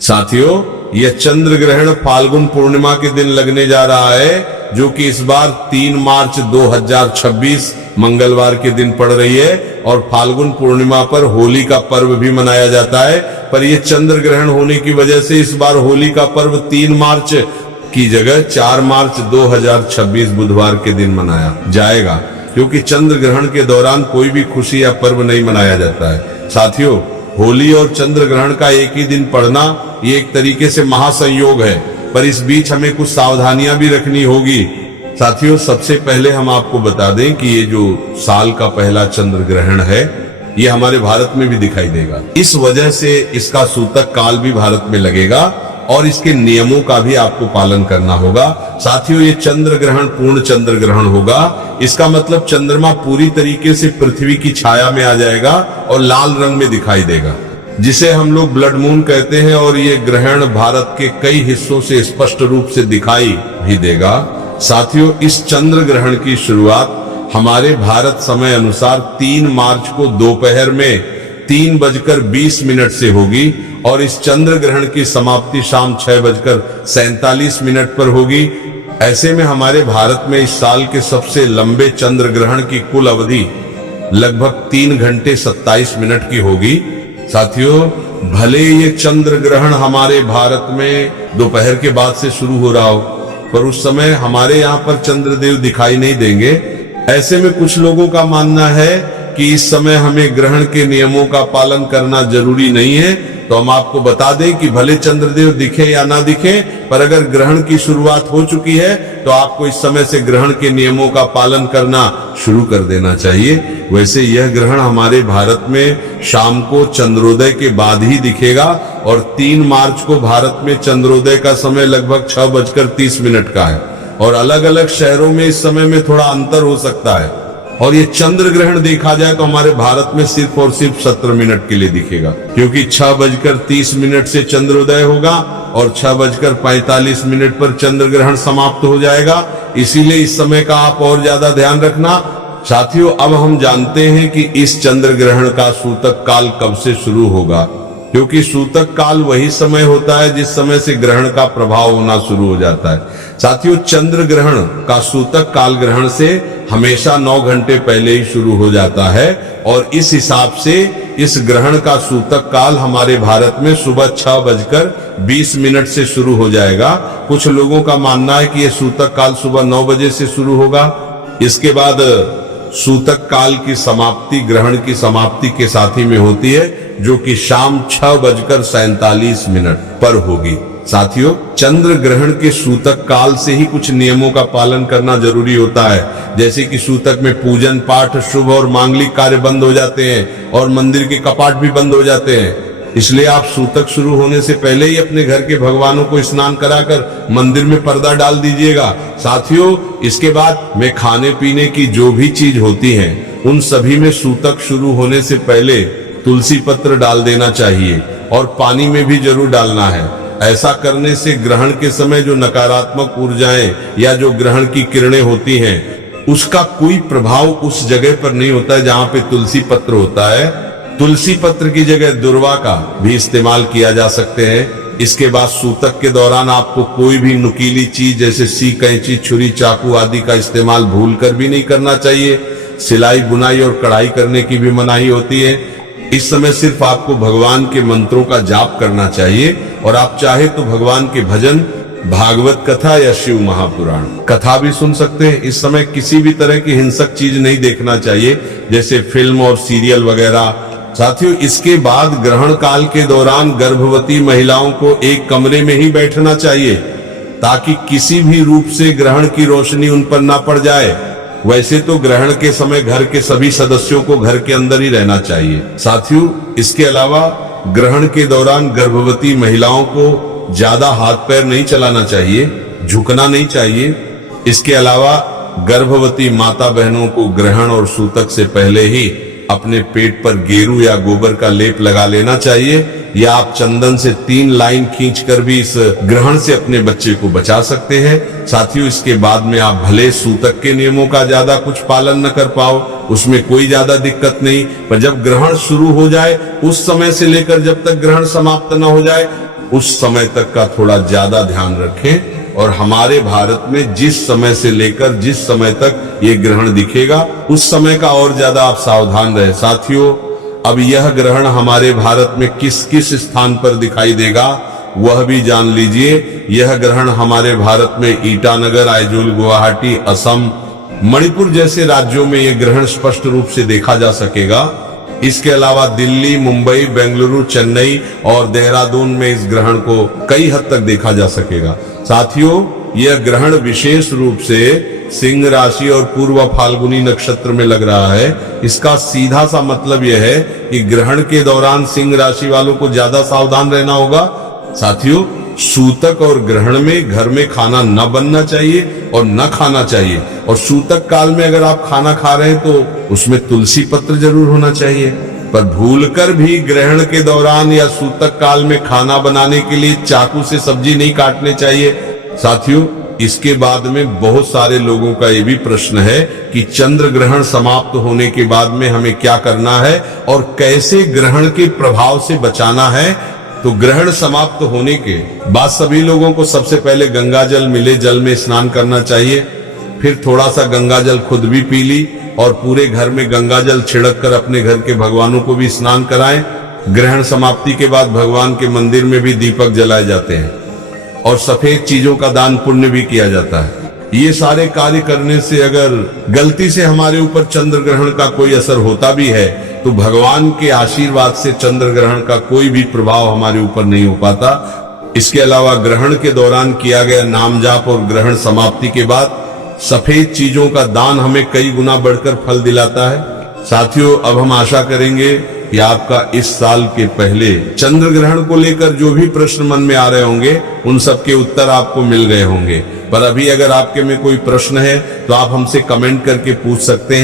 साथियों, यह चंद्र ग्रहण फाल्गुन पूर्णिमा के दिन लगने जा रहा है, जो कि इस बार 3 मार्च 2026 मंगलवार के दिन पड़ रही है। और फाल्गुन पूर्णिमा पर होली का पर्व भी मनाया जाता है, पर यह चंद्र ग्रहण होने की वजह से इस बार होली का पर्व 3 मार्च की जगह 4 मार्च 2026 बुधवार के दिन मनाया जाएगा, क्योंकि चंद्र ग्रहण के दौरान कोई भी खुशी या पर्व नहीं मनाया जाता है। साथियों, होली और चंद्र ग्रहण का एक ही दिन पड़ना ये एक तरीके से महासंयोग है, पर इस बीच हमें कुछ सावधानियां भी रखनी होगी। साथियों, सबसे पहले हम आपको बता दें कि ये जो साल का पहला चंद्र ग्रहण है, ये हमारे भारत में भी दिखाई देगा। इस वजह से इसका सूतक काल भी भारत में लगेगा और इसके नियमों का भी आपको पालन करना होगा। साथियों, ये चंद्र ग्रहण पूर्ण चंद्र ग्रहण होगा। इसका मतलब चंद्रमा पूरी तरीके से पृथ्वी की छाया में आ जाएगा और लाल रंग में दिखाई देगा, जिसे हम लोग ब्लड मून कहते हैं। और ये ग्रहण भारत के कई हिस्सों से स्पष्ट रूप से दिखाई भी देगा। साथियों, इस चंद्र ग्रहण की शुरुआत हमारे भारत समय अनुसार 3 मार्च को दोपहर में 3:20 से होगी और इस चंद्र ग्रहण की समाप्ति शाम 6:47 पर होगी। ऐसे में हमारे भारत में इस साल के सबसे लंबे चंद्र ग्रहण की कुल अवधि लगभग 3 घंटे 27 मिनट की होगी। साथियों, भले ये चंद्र ग्रहण हमारे भारत में दोपहर के बाद से शुरू हो रहा हो, पर उस समय हमारे यहाँ पर चंद्रदेव दिखाई नहीं देंगे। ऐसे में कुछ लोगों का मानना है कि इस समय हमें ग्रहण के नियमों का पालन करना जरूरी नहीं है। तो हम आपको बता दें कि भले चंद्रदेव दिखे या ना दिखे, पर अगर ग्रहण की शुरुआत हो चुकी है तो आपको इस समय से ग्रहण के नियमों का पालन करना शुरू कर देना चाहिए। वैसे यह ग्रहण हमारे भारत में शाम को चंद्रोदय के बाद ही दिखेगा और 3 मार्च को भारत में चंद्रोदय का समय लगभग 6:30 का है और अलग अलग शहरों में इस समय में थोड़ा अंतर हो सकता है। और ये चंद्र ग्रहण देखा जाए तो हमारे भारत में सिर्फ और सिर्फ 17 मिनट के लिए दिखेगा, क्योंकि 6:30 से चंद्रोदय होगा और 6:45 पर चंद्र ग्रहण समाप्त हो जाएगा। इसीलिए इस समय का आप और ज्यादा ध्यान रखना। साथियों, अब हम जानते हैं कि इस चंद्र ग्रहण का सूतक काल कब से शुरू होगा, क्योंकि सूतक काल वही समय होता है जिस समय से ग्रहण का प्रभाव होना शुरू हो जाता है। साथियों, चंद्र ग्रहण का सूतक काल ग्रहण से हमेशा 9 घंटे पहले ही शुरू हो जाता है और इस हिसाब से इस ग्रहण का सूतक काल हमारे भारत में सुबह 6:20 से शुरू हो जाएगा। कुछ लोगों का मानना है कि यह सूतक काल सुबह 9 बजे से शुरू होगा। इसके बाद सूतक काल की समाप्ति ग्रहण की समाप्ति के साथ ही में होती है, जो कि शाम 6:47 पर होगी। साथियों, चंद्र ग्रहण के सूतक काल से ही कुछ नियमों का पालन करना जरूरी होता है, जैसे कि सूतक में पूजन पाठ शुभ और मांगलिक कार्य बंद हो जाते हैं और मंदिर के कपाट भी बंद हो जाते हैं। इसलिए आप सूतक शुरू होने से पहले ही अपने घर के भगवानों को स्नान कराकर मंदिर में पर्दा डाल दीजिएगा। साथियों, इसके बाद में खाने पीने की जो भी चीज होती है, उन सभी में सूतक शुरू होने से पहले तुलसी पत्र डाल देना चाहिए और पानी में भी जरूर डालना है। ऐसा करने से ग्रहण के समय जो नकारात्मक ऊर्जाएं या जो ग्रहण की किरणें होती हैं, उसका कोई प्रभाव उस जगह पर नहीं होता है जहां पे तुलसी पत्र होता है। तुलसी पत्र की जगह दुर्वा का भी इस्तेमाल किया जा सकते हैं। इसके बाद सूतक के दौरान आपको कोई भी नुकीली चीज जैसे सी कैंची छुरी चाकू आदि का इस्तेमाल भूलकर भी नहीं करना चाहिए। सिलाई बुनाई और कढ़ाई करने की भी मनाही होती है। इस समय सिर्फ आपको भगवान के मंत्रों का जाप करना चाहिए और आप चाहे तो भगवान के भजन, भागवत कथा या शिव महापुराण कथा भी सुन सकते हैं। इस समय किसी भी तरह की हिंसक चीज नहीं देखना चाहिए, जैसे फिल्म और सीरियल वगैरह। साथियों, इसके बाद ग्रहण काल के दौरान गर्भवती महिलाओं को एक कमरे में ही बैठना चाहिए, ताकि किसी भी रूप से ग्रहण की रोशनी उन पर ना पड़ जाए। वैसे तो ग्रहण के समय घर के सभी सदस्यों को घर के अंदर ही रहना चाहिए। साथियों, इसके अलावा ग्रहण के दौरान गर्भवती महिलाओं को ज्यादा हाथ पैर नहीं चलाना चाहिए, झुकना नहीं चाहिए। इसके अलावा गर्भवती माता बहनों को ग्रहण और सूतक से पहले ही अपने पेट पर गेरू या गोबर का लेप लगा लेना चाहिए, या आप चंदन से 3 लाइन खींचकर भी इस ग्रहण से अपने बच्चे को बचा सकते हैं। साथियों, इसके बाद में आप भले सूतक के नियमों का ज्यादा कुछ पालन न कर पाओ, उसमें कोई ज्यादा दिक्कत नहीं, पर जब ग्रहण शुरू हो जाए उस समय से लेकर जब तक ग्रहण समाप्त न हो जाए उस समय तक का थोड़ा ज्यादा ध्यान रखें और हमारे भारत में जिस समय से लेकर जिस समय तक ये ग्रहण दिखेगा उस समय का और ज्यादा आप सावधान रहे। साथियों, अब यह ग्रहण हमारे भारत में किस किस स्थान पर दिखाई देगा वह भी जान लीजिए। यह ग्रहण हमारे भारत में ईटानगर, आइजोल, गुवाहाटी, असम, मणिपुर जैसे राज्यों में यह ग्रहण स्पष्ट रूप से देखा जा सकेगा। इसके अलावा दिल्ली, मुंबई, बेंगलुरु, चेन्नई और देहरादून में इस ग्रहण को कई हद तक देखा जा सकेगा। साथियों, यह ग्रहण विशेष रूप से सिंह राशि और पूर्व फाल्गुनी नक्षत्र में लग रहा है। इसका सीधा सा मतलब यह है कि ग्रहण के दौरान सिंह राशि वालों को ज्यादा सावधान रहना होगा। साथियों, सूतक और ग्रहण में घर में खाना न बनना चाहिए और न खाना चाहिए। और सूतक काल में अगर आप खाना खा रहे हैं तो उसमें तुलसी पत्र जरूर होना चाहिए। पर भूलकर भी ग्रहण के दौरान या सूतक काल में खाना बनाने के लिए चाकू से सब्जी नहीं काटने चाहिए। साथियों, इसके बाद में बहुत सारे लोगों का ये भी प्रश्न है कि चंद्र ग्रहण समाप्त होने के बाद में हमें क्या करना है और कैसे ग्रहण के प्रभाव से बचाना है। तो ग्रहण समाप्त होने के बाद सभी लोगों को सबसे पहले गंगा जल मिले जल में स्नान करना चाहिए। फिर थोड़ा सा गंगा जल खुद भी पी ली और पूरे घर में गंगा जल छिड़क कर अपने घर के भगवानों को भी स्नान कराएं। ग्रहण समाप्ति के बाद भगवान के मंदिर में भी दीपक जलाए जाते हैं और सफेद चीजों का दान पुण्य भी किया जाता है। ये सारे कार्य करने से अगर गलती से हमारे ऊपर चंद्र ग्रहण का कोई असर होता भी है तो भगवान के आशीर्वाद से चंद्र ग्रहण का कोई भी प्रभाव हमारे ऊपर नहीं हो पाता। इसके अलावा ग्रहण के दौरान किया गया नाम जाप और ग्रहण समाप्ति के बाद सफेद चीजों का दान हमें कई गुना बढ़कर फल दिलाता है। साथियों, अब हम आशा करेंगे कि आपका इस साल के पहले चंद्र ग्रहण को लेकर जो भी प्रश्न मन में आ रहे होंगे उन सब के उत्तर आपको मिल गए होंगे। पर अभी अगर आपके में कोई प्रश्न है तो आप हमसे कमेंट करके पूछ सकते हैं।